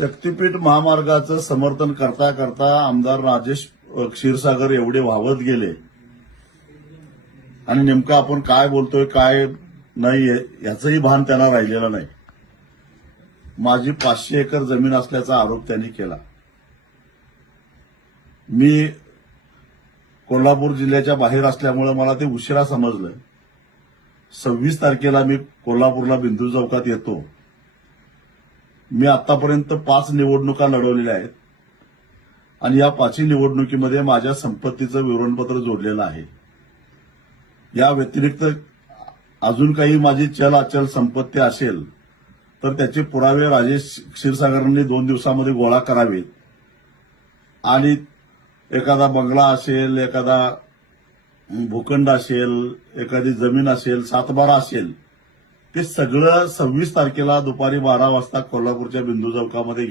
शक्तीपीठ महामार्गाचं समर्थन करता करता आमदार राजेश क्षीरसागर एवढे वाहवत गेले आणि नेमकं आपण काय बोलतोय काय नाही याचंही भान त्यांना राहिलेलं नाही. माझी 500 एकर जमीन असल्याचा आरोप त्यांनी केला. मी कोल्हापूर जिल्ह्याच्या बाहेर असल्यामुळे मला ते उशिरा समजलं. 26 तारखेला मी कोल्हापूरला बिंदू चौकात येतो. मी आतापर्यंत 5 निवडणुका लढवलेल्या आहेत आणि या 5 निवडणुकीमध्ये माझ्या संपत्तीचं विवरणपत्र जोडलेलं आहे. या व्यतिरिक्त अजून काही माझी चल अचल संपत्ती असेल तर त्याचे पुरावे राजेश क्षीरसागरांनी 2 दिवसामध्ये गोळा करावेत आणि एखादा बंगला असेल, एखादा भूखंड असेल, एखादी जमीन असेल, सातबारा असेल, ते सगळं 26 तारखेला दुपारी 12 वाजता कोल्हापूरच्या बिंदू चौकामध्ये